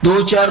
2, 4,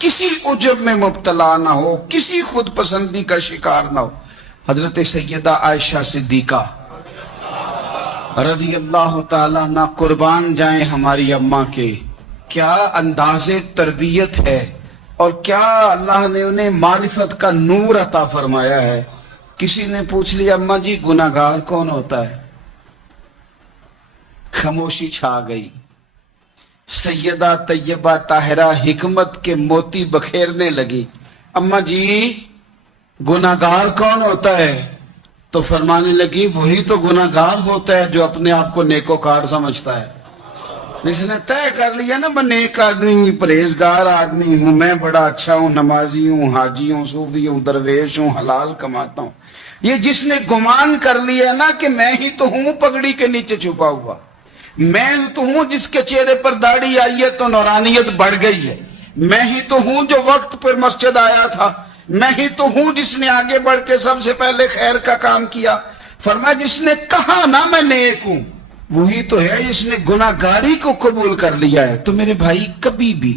کسی عجب میں مبتلا نہ ہو، کسی خود پسندی کا شکار نہ ہو۔ حضرت سیدہ عائشہ صدیقہ رضی اللہ تعالیٰ عنہ قربان جائیں ہماری اماں کے، کیا انداز تربیت ہے اور کیا اللہ نے انہیں معرفت کا نور عطا فرمایا ہے۔ کسی نے پوچھ لیا اماں جی گناہگار کون ہوتا ہے؟ خاموشی چھا گئی۔ سیدہ طیبہ طاہرہ حکمت کے موتی بکھیرنے لگی، اماں جی گناہگار کون ہوتا ہے؟ تو فرمانے لگی وہی تو گناہگار ہوتا ہے جو اپنے آپ کو نیکوکار سمجھتا ہے۔ جس نے طے کر لیا نا میں نیک آدمی پرہیزگار آدمی ہوں، میں بڑا اچھا ہوں، نمازی ہوں، حاجی ہوں، صوفی ہوں، درویش ہوں، حلال کماتا ہوں، یہ جس نے گمان کر لیا نا کہ میں ہی تو ہوں پگڑی کے نیچے چھپا ہوا، میں تو ہوں جس کے چہرے پر داڑھی آئی ہے تو نورانیت بڑھ گئی ہے، میں ہی تو ہوں جو وقت پر مسجد آیا تھا، میں ہی تو ہوں جس نے آگے بڑھ کے سب سے پہلے خیر کا کام کیا۔ فرمایا جس نے کہا نا میں نیک ہوں وہی تو ہے جس نے گناہگاری کو قبول کر لیا ہے۔ تو میرے بھائی کبھی بھی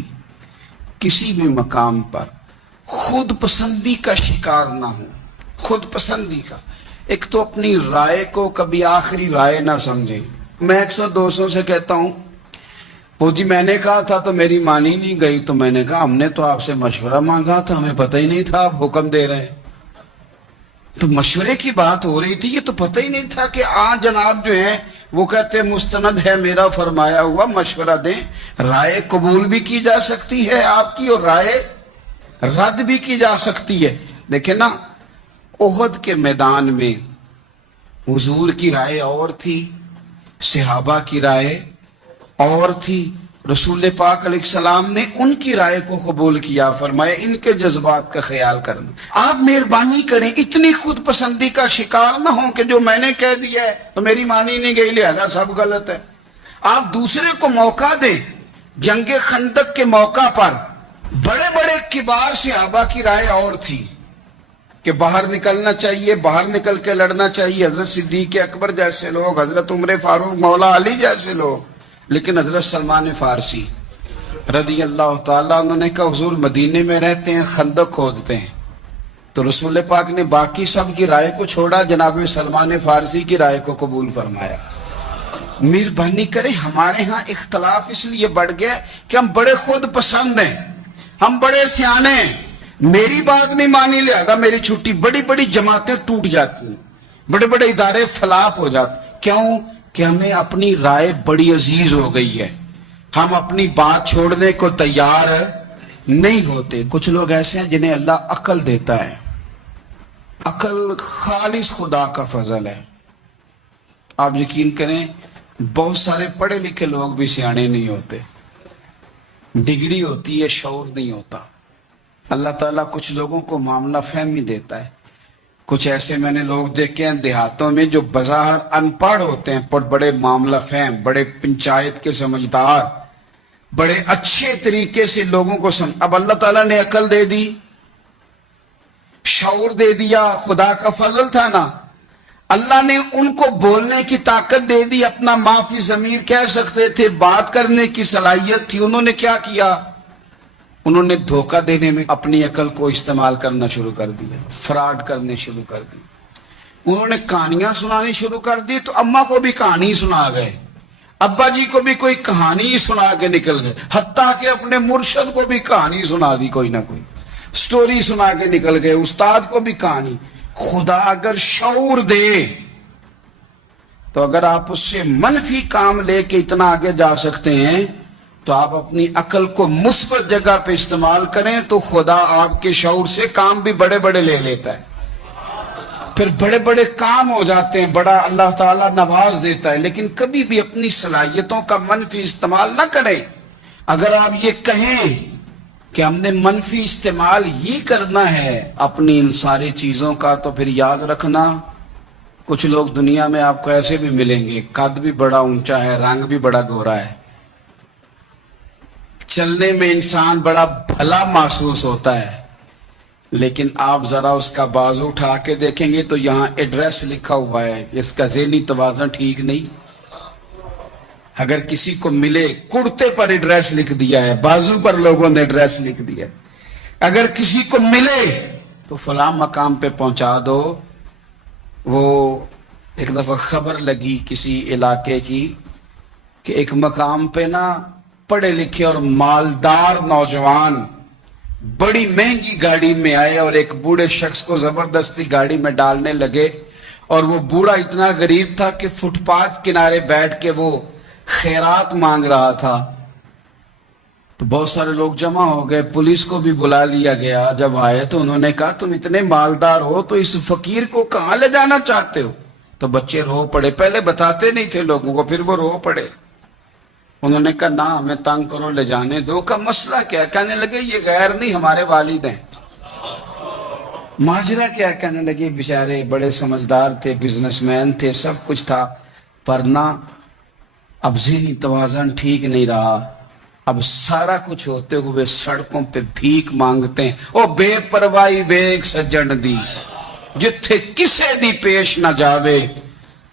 کسی بھی مقام پر خود پسندی کا شکار نہ ہو، خود پسندی کا۔ ایک تو اپنی رائے کو کبھی آخری رائے نہ سمجھیں۔ میں اکثر دوستوں سے کہتا ہوں وہ جی میں نے کہا تھا تو میری مانی نہیں گئی، تو میں نے کہا ہم نے تو آپ سے مشورہ مانگا تھا، ہمیں پتہ ہی نہیں تھا آپ حکم دے رہے ہیں۔ تو مشورے کی بات ہو رہی تھی، یہ تو پتہ ہی نہیں تھا کہ جناب جو ہیں وہ کہتے مستند ہے میرا فرمایا ہوا، مشورہ دیں۔ رائے قبول بھی کی جا سکتی ہے آپ کی اور رائے رد بھی کی جا سکتی ہے۔ دیکھیں نا احد کے میدان میں حضور کی رائے اور تھی، صحابہ کی رائے اور تھی، رسول پاک علیہ السلام نے ان کی رائے کو قبول کیا، فرمایا ان کے جذبات کا خیال کرنا۔ آپ مہربانی کریں اتنی خود پسندی کا شکار نہ ہوں کہ جو میں نے کہہ دیا ہے تو میری مانی نہیں گئی لہذا سب غلط ہے۔ آپ دوسرے کو موقع دیں۔ جنگ خندق کے موقع پر بڑے بڑے کبار صحابہ کی رائے اور تھی کہ باہر نکلنا چاہیے، باہر نکل کے لڑنا چاہیے، حضرت صدیق اکبر جیسے لوگ، حضرت عمر فاروق، مولا علی جیسے لوگ۔ لیکن حضرت سلمان فارسی رضی اللہ تعالیٰ انہوں نے کہا حضور مدینے میں رہتے ہیں، خندق کھودتے ہیں، تو رسول پاک نے باقی سب کی رائے کو چھوڑا، جناب سلمان فارسی کی رائے کو قبول فرمایا۔ مہربانی کریں، ہمارے ہاں اختلاف اس لیے بڑھ گیا کہ ہم بڑے خود پسند ہیں، ہم بڑے سیانے ہیں، میری بات نہیں مانی لہذا میری چھٹی، بڑی بڑی جماعتیں ٹوٹ جاتی ہیں، بڑے بڑے ادارے فلاپ ہو جاتے۔ کیوں؟ کہ ہمیں اپنی رائے بڑی عزیز ہو گئی ہے، ہم اپنی بات چھوڑنے کو تیار نہیں ہوتے۔ کچھ لوگ ایسے ہیں جنہیں اللہ عقل دیتا ہے، عقل خالص خدا کا فضل ہے۔ آپ یقین کریں بہت سارے پڑھے لکھے لوگ بھی سیانے نہیں ہوتے، ڈگری ہوتی ہے شعور نہیں ہوتا۔ اللہ تعالیٰ کچھ لوگوں کو معاملہ فہمی دیتا ہے، کچھ ایسے میں نے لوگ دیکھے ہیں دیہاتوں میں جو بظاہر ان پڑھ ہوتے ہیں پر بڑے معاملہ فہم، بڑے پنچایت کے سمجھدار، بڑے اچھے طریقے سے لوگوں کو اب اللہ تعالیٰ نے عقل دے دی، شعور دے دیا، خدا کا فضل تھا نا، اللہ نے ان کو بولنے کی طاقت دے دی، اپنا معافی ضمیر کہہ سکتے تھے، بات کرنے کی صلاحیت تھی، انہوں نے کیا کیا؟ انہوں نے دھوکہ دینے میں اپنی عقل کو استعمال کرنا شروع کر دیا، فراڈ کرنے شروع کر دی۔ انہوں نے کہانیاں سنانی شروع کر دی تو اماں کو بھی کہانی سنا گئے، ابا جی کو بھی کوئی کہانی سنا کے نکل گئے، حتیٰ کہ اپنے مرشد کو بھی کہانی سنا دی، کوئی نہ کوئی سٹوری سنا کے نکل گئے، استاد کو بھی کہانی۔ خدا اگر شعور دے تو اگر آپ اس سے منفی کام لے کے اتنا آگے جا سکتے ہیں تو آپ اپنی عقل کو مثبت جگہ پہ استعمال کریں تو خدا آپ کے شعور سے کام بھی بڑے بڑے لے لیتا ہے، پھر بڑے بڑے کام ہو جاتے ہیں، بڑا اللہ تعالیٰ نواز دیتا ہے۔ لیکن کبھی بھی اپنی صلاحیتوں کا منفی استعمال نہ کریں۔ اگر آپ یہ کہیں کہ ہم نے منفی استعمال ہی کرنا ہے اپنی ان ساری چیزوں کا، تو پھر یاد رکھنا کچھ لوگ دنیا میں آپ کو ایسے بھی ملیں گے، قد بھی بڑا اونچا ہے، رنگ بھی بڑا گورا ہے، چلنے میں انسان بڑا بھلا محسوس ہوتا ہے، لیکن آپ ذرا اس کا بازو اٹھا کے دیکھیں گے تو یہاں ایڈریس لکھا ہوا ہے، اس کا ذہنی توازن ٹھیک نہیں۔ اگر کسی کو ملے کرتے پر ایڈریس لکھ دیا ہے، بازو پر لوگوں نے ایڈریس لکھ دیا ہے، اگر کسی کو ملے تو فلاں مقام پہ پہنچا دو. وہ ایک دفعہ خبر لگی کسی علاقے کی کہ ایک مقام پہ نا پڑھے لکھے اور مالدار نوجوان بڑی مہنگی گاڑی میں آئے اور ایک بوڑھے شخص کو زبردستی گاڑی میں ڈالنے لگے. اور وہ بوڑھا اتنا غریب تھا کہ فٹ پاتھ کنارے بیٹھ کے وہ خیرات مانگ رہا تھا. تو بہت سارے لوگ جمع ہو گئے, پولیس کو بھی بلا لیا گیا. جب آئے تو انہوں نے کہا تم اتنے مالدار ہو تو اس فقیر کو کہاں لے جانا چاہتے ہو؟ تو بچے رو پڑے. پہلے بتاتے نہیں تھے لوگوں کو, پھر وہ رو پڑے. انہوں نے کہا نہ ہمیں تنگ کرو, لے جانے دو. کا مسئلہ کیا؟ کہنے لگے یہ غیر نہیں ہمارے والد ہیں. ماجرا کیا؟ کہنے لگے بیچارے بڑے سمجھدار تھے, بزنس مین تھے, سب کچھ تھا, پر نہ اب ذہنی توازن ٹھیک نہیں رہا. اب سارا کچھ ہوتے ہوئے سڑکوں پہ بھیک مانگتے ہیں. او بے پرواہی ویک سجن دی, جتھے کسے دی پیش نہ جاوے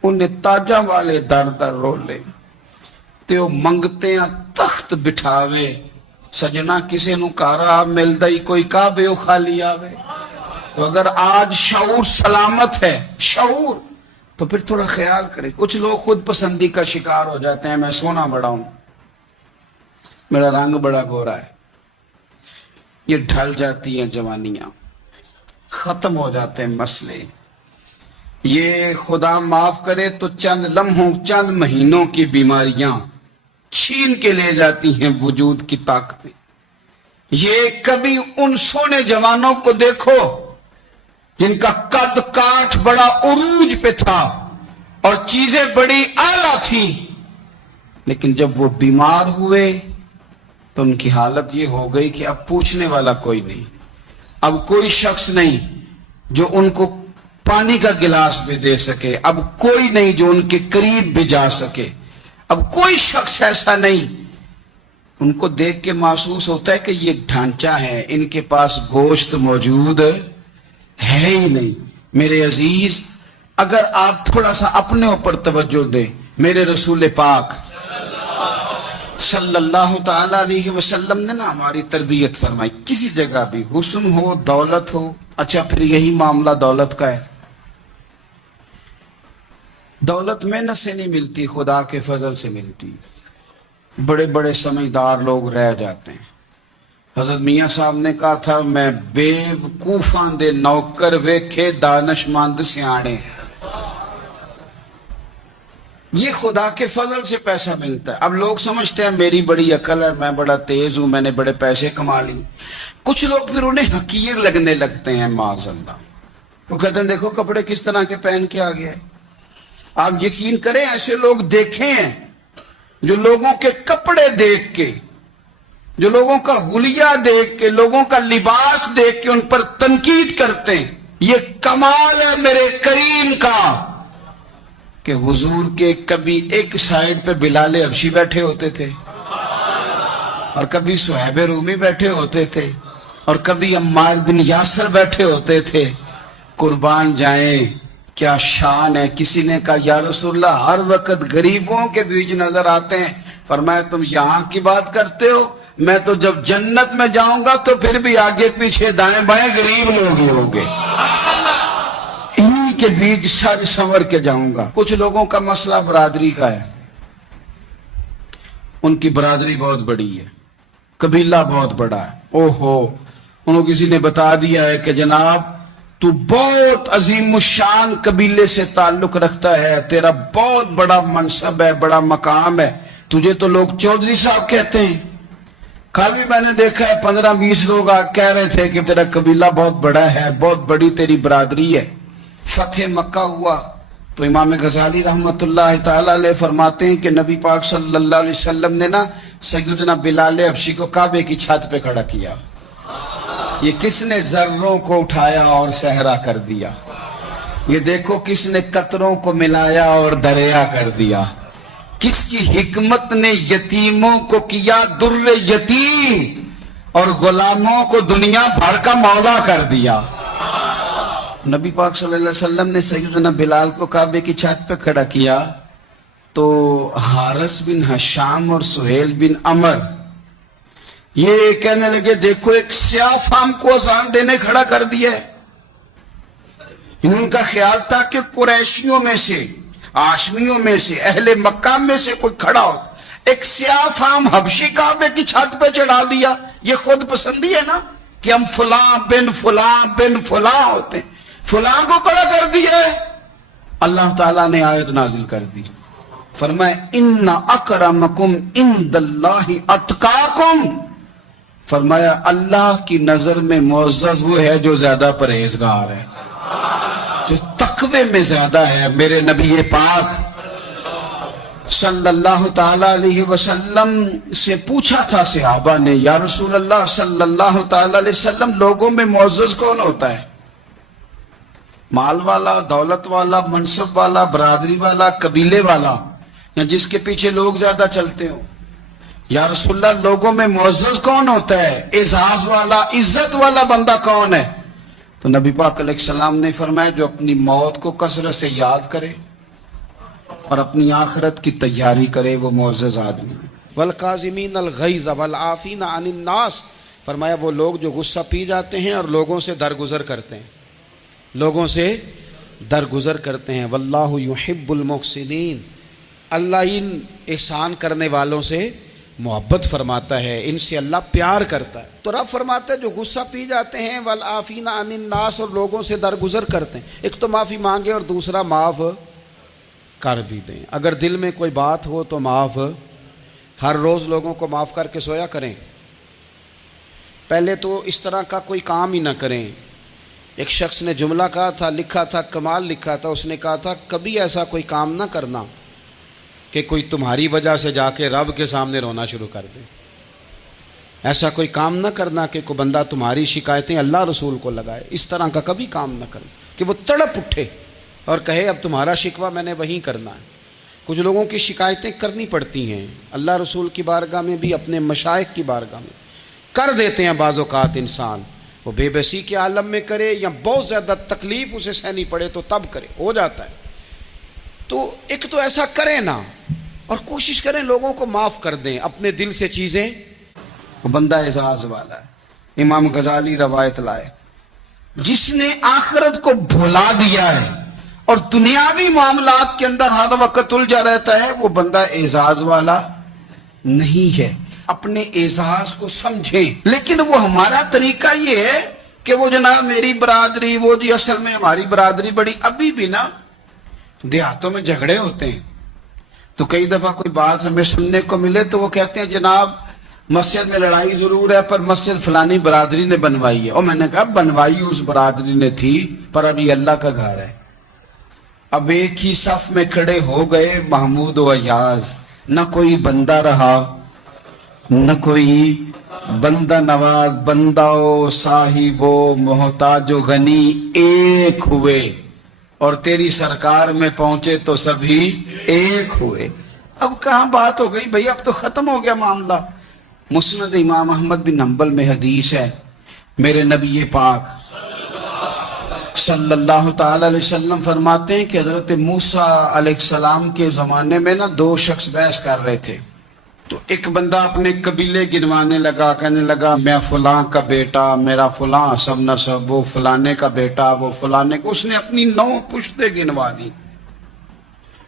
انہیں تاجاں والے در در رولے. تے او منگتے ہیں تخت بٹھاوے. سجنا کسے نو کارا ملدا ہی کوئی کعبے او خالی آوے. تو اگر آج شعور سلامت ہے, شعور, تو پھر تھوڑا خیال کریں. کچھ لوگ خود پسندی کا شکار ہو جاتے ہیں. میں سونا بڑا ہوں, میرا رنگ بڑا گورا ہے. یہ ڈھل جاتی ہیں جوانیاں, ختم ہو جاتے ہیں مسئلے. یہ خدا معاف کرے تو چند لمحوں چند مہینوں کی بیماریاں چھین کے لے جاتی ہیں وجود کی طاقتیں. یہ کبھی ان سونے جوانوں کو دیکھو جن کا قد کاٹ بڑا عروج پہ تھا اور چیزیں بڑی اعلیٰ تھیں, لیکن جب وہ بیمار ہوئے تو ان کی حالت یہ ہو گئی کہ اب پوچھنے والا کوئی نہیں. اب کوئی شخص نہیں جو ان کو پانی کا گلاس بھی دے سکے. اب کوئی نہیں جو ان کے قریب بھی جا سکے. اب کوئی شخص ایسا نہیں. ان کو دیکھ کے محسوس ہوتا ہے کہ یہ ڈھانچہ ہے, ان کے پاس گوشت موجود ہے ہی نہیں. میرے عزیز, اگر آپ تھوڑا سا اپنے اوپر توجہ دیں, میرے رسول پاک صلی اللہ تعالی علیہ وسلم نے نا ہماری تربیت فرمائی. کسی جگہ بھی حسن ہو, دولت ہو, اچھا پھر یہی معاملہ دولت کا ہے. دولت محنت سے نہیں ملتی, خدا کے فضل سے ملتی. بڑے بڑے سمجھدار لوگ رہ جاتے ہیں. حضرت میاں صاحب نے کہا تھا میں بے وقوفاں دے نوکر ویکھے دانش مند سیانے. یہ خدا کے فضل سے پیسہ ملتا ہے. اب لوگ سمجھتے ہیں میری بڑی عقل ہے, میں بڑا تیز ہوں, میں نے بڑے پیسے کما لی. کچھ لوگ پھر انہیں حقیر لگنے لگتے ہیں. معاذ اللہ, وہ کہتے ہیں دیکھو کپڑے کس طرح کے پہن کے آ گیا ہے. آپ یقین کریں ایسے لوگ دیکھے ہیں جو لوگوں کے کپڑے دیکھ کے, جو لوگوں کا حلیہ دیکھ کے, لوگوں کا لباس دیکھ کے ان پر تنقید کرتے ہیں. یہ کمال ہے میرے کریم کا کہ حضور کے کبھی ایک سائیڈ پہ بلال حبشی بیٹھے ہوتے تھے, اور کبھی صہیب رومی بیٹھے ہوتے تھے, اور کبھی عمار بن یاسر بیٹھے ہوتے تھے. قربان جائیں, کیا شان ہے. کسی نے کہا یا رسول اللہ ہر وقت غریبوں کے بیچ نظر آتے ہیں. فرمایا تم یہاں کی بات کرتے ہو, میں تو جب جنت میں جاؤں گا تو پھر بھی آگے پیچھے دائیں بائیں غریب لوگ ہی ہوں گے, انہی کے بیچ سج سنور کے جاؤں گا. کچھ لوگوں کا مسئلہ برادری کا ہے. ان کی برادری بہت بڑی ہے, قبیلہ بہت بڑا ہے. اوہو, انہوں کسی نے بتا دیا ہے کہ جناب تو بہت عظیم الشان قبیلے سے تعلق رکھتا ہے, تیرا بہت بڑا منصب ہے, بڑا مقام ہے, تجھے تو لوگ چودھری صاحب کہتے ہیں. کل بھی میں نے دیکھا ہے 15-20 لوگ کہہ رہے تھے کہ تیرا قبیلہ بہت بڑا ہے, بہت بڑی تیری برادری ہے. فتح مکہ ہوا تو امام غزالی رحمت اللہ تعالی علیہ فرماتے ہیں کہ نبی پاک صلی اللہ علیہ وسلم نے نا سیدنا بلال حبشی کو کعبے کی چھت پہ کھڑا کیا. یہ کس نے ذروں کو اٹھایا اور صحرا کر دیا. یہ دیکھو کس نے قطروں کو ملایا اور دریا کر دیا. کس کی حکمت نے یتیموں کو کیا در یتیم اور غلاموں کو دنیا بھر کا مولا کر دیا. نبی پاک صلی اللہ علیہ وسلم نے سیدنا بلال کو کعبے کی چھت پہ کھڑا کیا تو حارث بن حشام اور سہیل بن عمر یہ کہنے لگے دیکھو ایک سیاہ فام کو اذان دینے کھڑا کر دیا ہے۔ ان کا خیال تھا کہ قریشیوں میں سے، ہاشمیوں میں سے، اہل مکہ میں سے کوئی کھڑا ہو، ایک سیاہ فام حبشی کعبے کی چھت پہ چڑھا دیا۔ یہ خود پسندی ہے نا کہ ہم فلاں بن فلاں بن فلاں ہوتے ہیں، فلاں کو کھڑا کر دیا ہے۔ اللہ تعالیٰ نے آیت نازل کر دی، فرمائے ان اکرمکم عند اللہ اتقاکم، فرمایا اللہ کی نظر میں معزز وہ ہے جو زیادہ پرہیزگار ہے، جو تقوی میں زیادہ ہے۔ میرے نبی پاک صلی اللہ تعالی علیہ وسلم سے پوچھا تھا صحابہ نے، یا رسول اللہ صلی اللہ تعالی علیہ وسلم لوگوں میں معزز کون ہوتا ہے؟ مال والا، دولت والا، منصب والا، برادری والا، قبیلے والا، یا جس کے پیچھے لوگ زیادہ چلتے ہوں؟ یا رسول اللہ لوگوں میں معزز کون ہوتا ہے؟ اعزاز والا، عزت والا بندہ کون ہے؟ تو نبی پاک علیہ السلام نے فرمایا جو اپنی موت کو کثرت سے یاد کرے اور اپنی آخرت کی تیاری کرے وہ معزز آدمی ہے۔ والکاظمین الغیظ والعافین عن الناس، فرمایا وہ لوگ جو غصہ پی جاتے ہیں اور لوگوں سے درگزر کرتے ہیں، لوگوں سے درگزر کرتے ہیں۔ واللہ یحب المحسنین، اللہ ان احسان کرنے والوں سے محبت فرماتا ہے، ان سے اللہ پیار کرتا ہے۔ تو رب فرماتا ہے جو غصہ پی جاتے ہیں والعافین عن الناس، اور لوگوں سے درگزر کرتے ہیں، ایک تو معافی مانگے اور دوسرا معاف کر بھی دیں۔ اگر دل میں کوئی بات ہو تو معاف، ہر روز لوگوں کو معاف کر کے سویا کریں۔ پہلے تو اس طرح کا کوئی کام ہی نہ کریں۔ ایک شخص نے جملہ کہا تھا، لکھا تھا، کمال لکھا تھا، اس نے کہا تھا کبھی ایسا کوئی کام نہ کرنا کہ کوئی تمہاری وجہ سے جا کے رب کے سامنے رونا شروع کر دے۔ ایسا کوئی کام نہ کرنا کہ کوئی بندہ تمہاری شکایتیں اللہ رسول کو لگائے، اس طرح کا کبھی کام نہ کرنا کہ وہ تڑپ اٹھے اور کہے اب تمہارا شکوہ میں نے وہیں کرنا ہے۔ کچھ لوگوں کی شکایتیں کرنی پڑتی ہیں، اللہ رسول کی بارگاہ میں بھی، اپنے مشائخ کی بارگاہ میں کر دیتے ہیں۔ بعض اوقات انسان وہ بے بسی کے عالم میں کرے یا بہت زیادہ تکلیف اسے سہنی پڑے تو تب کرے، ہو جاتا ہے۔ تو ایک تو ایسا کریں نا، اور کوشش کریں لوگوں کو معاف کر دیں اپنے دل سے چیزیں۔ وہ بندہ اعزاز والا ہے۔ امام غزالی روایت لائے، جس نے آخرت کو بھلا دیا ہے اور دنیاوی معاملات کے اندر ہر وقت الجھا رہتا ہے، وہ بندہ اعزاز والا نہیں ہے۔ اپنے اعزاز کو سمجھیں، لیکن وہ ہمارا طریقہ یہ ہے کہ وہ جناب میری برادری، وہ جی اصل میں ہماری برادری بڑی، ابھی بھی نا دیہاتوں میں جھگڑے ہوتے ہیں تو کئی دفعہ کوئی بات ہمیں سننے کو ملے تو وہ کہتے ہیں جناب مسجد میں لڑائی ضرور ہے پر مسجد فلانی برادری نے بنوائی ہے۔ اور میں نے کہا بنوائی اس برادری نے تھی پر ابھی اللہ کا گھر ہے۔ اب ایک ہی صف میں کھڑے ہو گئے محمود و ایاز، نہ کوئی بندہ رہا نہ کوئی بندہ نواز، بندہ و صاحب و محتاج و غنی ایک ہوئے، اور تیری سرکار میں پہنچے تو سبھی ایک ہوئے۔ اب کہاں بات ہو گئی بھئی، اب تو ختم ہو گیا معاملہ۔ مسند امام احمد بن حنبل میں حدیث ہے، میرے نبی پاک صلی اللہ تعالی علیہ وسلم فرماتے ہیں کہ حضرت موسیٰ علیہ السلام کے زمانے میں نا دو شخص بحث کر رہے تھے، تو ایک بندہ اپنے قبیلے گنوانے لگا، کہنے لگا میں فلاں کا بیٹا، میرا فلاں سب نسب، وہ فلانے کا بیٹا، وہ فلانے کا، اس نے اپنی 9 پشتیں گنوا دی۔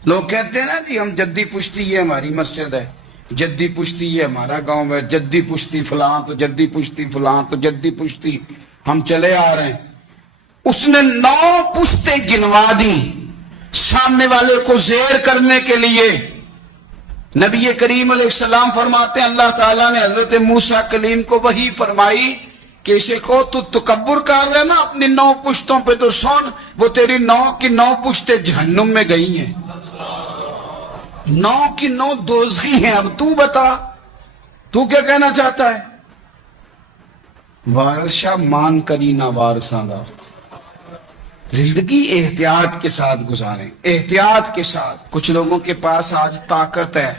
لوگ کہتے ہیں نا جی ہم جدی پشتی، یہ ہماری مسجد ہے، جدی پشتی یہ ہمارا گاؤں ہے، جدی پشتی فلاں تو جدی پشتی فلاں تو جدی پشتی ہم چلے آ رہے ہیں۔ اس نے 9 پشتیں گنوا دی سامنے والے کو زیر کرنے کے لیے۔ نبی کریم علیہ السلام فرماتے ہیں اللہ تعالیٰ نے حضرت موسیٰ کلیم کو وحی فرمائی کہ اسے کو تو تکبر کر رہا ہے نا اپنی 9 پشتوں پہ، تو سن وہ تیری 9 کی 9 پشتیں جہنم میں گئی ہیں، 9 کی 9 دوزخی ہیں۔ اب تو بتا تو کیا کہنا چاہتا ہے؟ وارثہ مان کری نہ وارثاں دا، زندگی احتیاط کے ساتھ گزاریں، احتیاط کے ساتھ۔ کچھ لوگوں کے پاس آج طاقت ہے،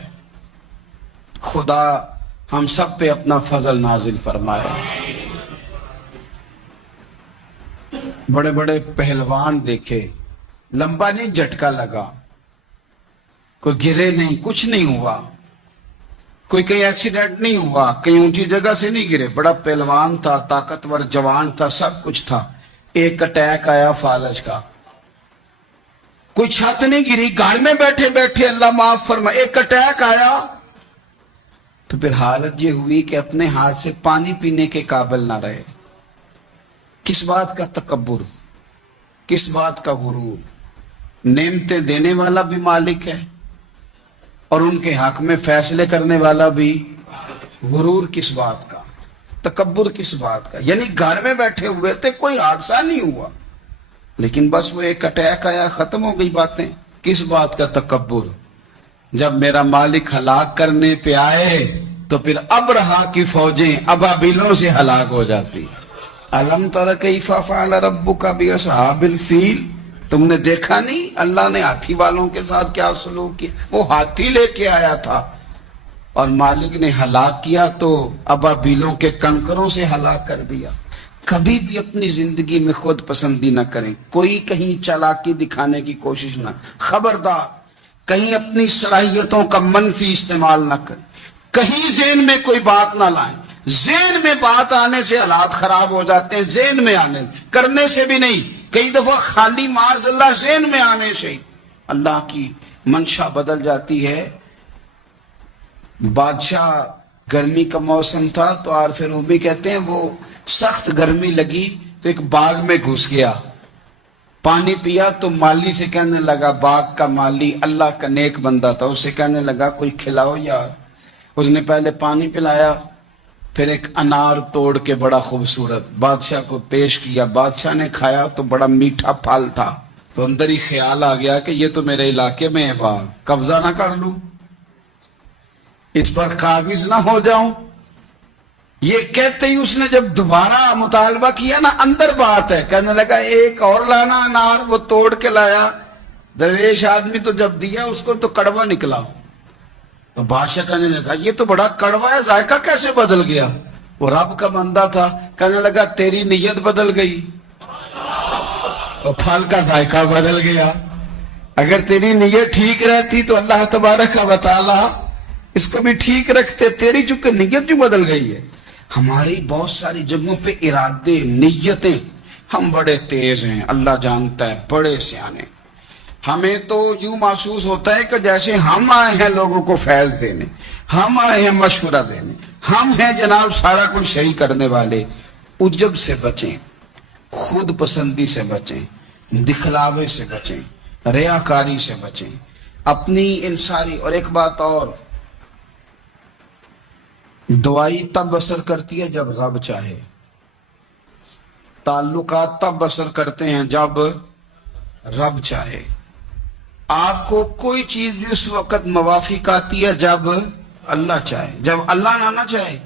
خدا ہم سب پہ اپنا فضل نازل فرمائے۔ بڑے بڑے پہلوان دیکھے، لمبا نہیں جھٹکا لگا، کوئی گرے نہیں، کچھ نہیں ہوا، کوئی کہیں ایکسیڈنٹ نہیں ہوا, کہیں اونچی جگہ سے نہیں گرے, بڑا پہلوان تھا, طاقتور جوان تھا, سب کچھ تھا. ایک اٹیک آیا فالج کا, کوئی چھت نہیں گری, گھر میں بیٹھے بیٹھے اللہ معاف فرمائے ایک اٹیک آیا, تو پھر حالت یہ ہوئی کہ اپنے ہاتھ سے پانی پینے کے قابل نہ رہے. کس بات کا تکبر, کس بات کا غرور. نعمتیں دینے والا بھی مالک ہے اور ان کے حق میں فیصلے کرنے والا بھی. غرور کس بات کا, تکبر کس بات کا. یعنی گھر میں بیٹھے ہوئے تھے, کوئی حادثہ نہیں ہوا, لیکن بس وہ ایک اٹیک آیا, ختم ہو گئی باتیں. کس بات کا تکبر. جب میرا مالک ہلاک کرنے پہ آئے تو پھر ابرہا کی فوجیں ابابیلوں سے ہلاک ہو جاتی. الم تر کیف فعل ربک باصحاب الفیل, تم نے دیکھا نہیں اللہ نے ہاتھی والوں کے ساتھ کیا سلوک کیا. وہ ہاتھی لے کے آیا تھا اور مالک نے ہلاک کیا تو ابابیلوں کے کنکروں سے ہلاک کر دیا. کبھی بھی اپنی زندگی میں خود پسندی نہ کریں, کوئی کہیں چالاکی دکھانے کی کوشش نہ, خبردار کہیں اپنی صلاحیتوں کا منفی استعمال نہ کریں, کہیں ذہن میں کوئی بات نہ لائیں. ذہن میں بات آنے سے حالات خراب ہو جاتے ہیں, ذہن میں آنے کرنے سے بھی نہیں. کئی دفعہ خالی معاذ اللہ ذہن میں آنے سے اللہ کی منشا بدل جاتی ہے. بادشاہ, گرمی کا موسم تھا تو عارف رومی کہتے ہیں وہ سخت گرمی لگی تو ایک باغ میں گھس گیا, پانی پیا تو مالی سے کہنے لگا, باغ کا مالی اللہ کا نیک بندہ تھا, اسے کہنے لگا کوئی کھلاؤ یار. اس نے پہلے پانی پلایا, پھر ایک انار توڑ کے بڑا خوبصورت بادشاہ کو پیش کیا. بادشاہ نے کھایا تو بڑا میٹھا پھل تھا, تو اندر ہی خیال آ گیا کہ یہ تو میرے علاقے میں ہے باغ, قبضہ نہ کر لوں, اس پر قابض نہ ہو جاؤں. یہ کہتے ہی اس نے جب دوبارہ مطالبہ کیا نا, اندر بات ہے, کہنے لگا ایک اور لانا انار. وہ توڑ کے لایا, درویش آدمی تو جب دیا اس کو تو کڑوا نکلا. تو بادشاہ کہنے لگا یہ تو بڑا کڑوا ہے, ذائقہ کیسے بدل گیا. وہ رب کا بندہ تھا, کہنے لگا تیری نیت بدل گئی, اور پھل کا ذائقہ بدل گیا. اگر تیری نیت ٹھیک رہتی تو اللہ تبارک و تعالی اس کو بھی ٹھیک رکھتے. تیری چونکہ نیت جو بدل گئی ہے. ہماری بہت ساری جگہوں پہ ارادے, نیتیں, ہم بڑے تیز ہیں, اللہ جانتا ہے, بڑے سیانے. ہمیں تو یوں محسوس ہوتا ہے کہ جیسے ہم آئے ہیں لوگوں کو فیض دینے, ہم آئے ہیں مشورہ دینے, ہم ہیں جناب سارا کچھ صحیح کرنے والے. عجب سے بچیں, خود پسندی سے بچیں, دکھلاوے سے بچیں, ریاکاری سے بچیں, اپنی انصاری. اور ایک بات اور, دعائی تب اثر کرتی ہے جب رب چاہے, تعلقات تب اثر کرتے ہیں جب رب چاہے. آپ کو کوئی چیز بھی اس وقت موافق آتی ہے جب اللہ چاہے, جب اللہ نہ چاہے,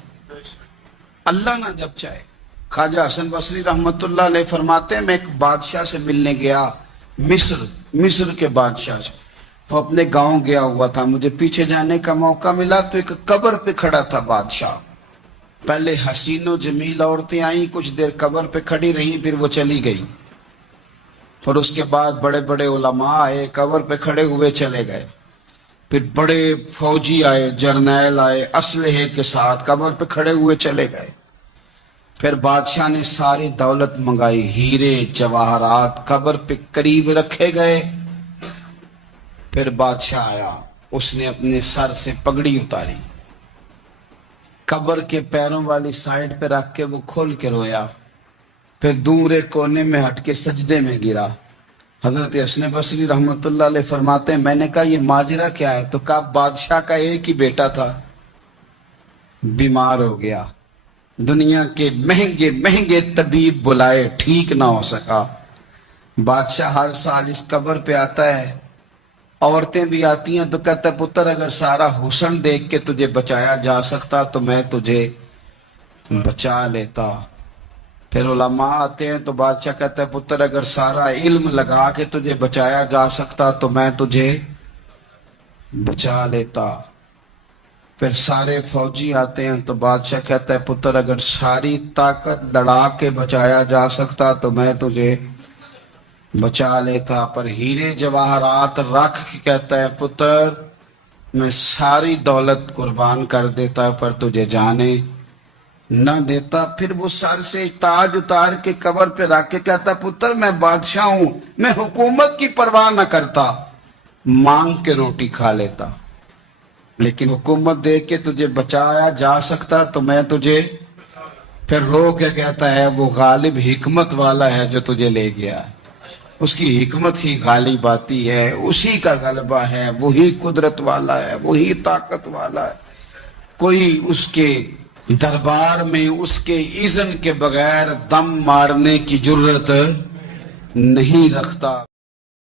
اللہ نہ جب چاہے. خواجہ حسن بصری رحمت اللہ علیہ فرماتے ہیں میں ایک بادشاہ سے ملنے گیا, مصر کے بادشاہ سے. تو اپنے گاؤں گیا ہوا تھا, مجھے پیچھے جانے کا موقع ملا تو ایک قبر پہ کھڑا تھا بادشاہ. پہلے حسین و جمیل عورتیں آئیں, کچھ دیر قبر پہ کھڑی رہیں, پھر وہ چلی گئی. پھر اس کے بعد بڑے بڑے علماء آئے, قبر پہ کھڑے ہوئے چلے گئے. پھر بڑے فوجی آئے, جرنیل آئے اسلحے کے ساتھ, قبر پہ کھڑے ہوئے چلے گئے. پھر بادشاہ نے ساری دولت منگائی, ہیرے جواہرات قبر پہ قریب رکھے گئے. پھر بادشاہ آیا, اس نے اپنے سر سے پگڑی اتاری, قبر کے پیروں والی سائڈ پہ رکھ کے وہ کھول کے رویا. پھر دور ایک کونے میں ہٹ کے سجدے میں گرا. حضرت حسن بصری رحمت اللہ علیہ فرماتے ہیں میں نے کہا یہ ماجرا کیا ہے؟ تو کہا بادشاہ کا ایک ہی بیٹا تھا, بیمار ہو گیا, دنیا کے مہنگے مہنگے طبیب بلائے, ٹھیک نہ ہو سکا. بادشاہ ہر سال اس قبر پہ آتا ہے, عورتیں بھی آتی ہیں تو کہتا ہے پتر اگر سارا حسن دیکھ کے تجھے بچایا جا سکتا تو میں تجھے بچا لیتا. پھر علماء آتے ہیں تو بادشاہ کہتا ہے پتر اگر سارا علم لگا کے تجھے بچایا جا سکتا تو میں تجھے بچا لیتا. پھر سارے فوجی آتے ہیں تو بادشاہ کہتا ہے پتر اگر ساری طاقت لڑا کے بچایا جا سکتا تو میں تجھے بچا لیتا. پر ہیرے جواہرات رکھ کے کہتا ہے پتر میں ساری دولت قربان کر دیتا پر تجھے جانے نہ دیتا. پھر وہ سر سے تاج اتار کے قبر پہ رکھ کے کہتا پتر میں بادشاہ ہوں, میں حکومت کی پرواہ نہ کرتا, مانگ کے روٹی کھا لیتا, لیکن حکومت دے کے تجھے بچایا جا سکتا تو میں تجھے. پھر رو کے کہتا ہے وہ غالب حکمت والا ہے جو تجھے لے گیا, اس کی حکمت ہی غالب آتی ہے, اسی کا غلبہ ہے, وہی قدرت والا ہے, وہی طاقت والا ہے. کوئی اس کے دربار میں اس کے اذن کے بغیر دم مارنے کی جرت نہیں رکھتا.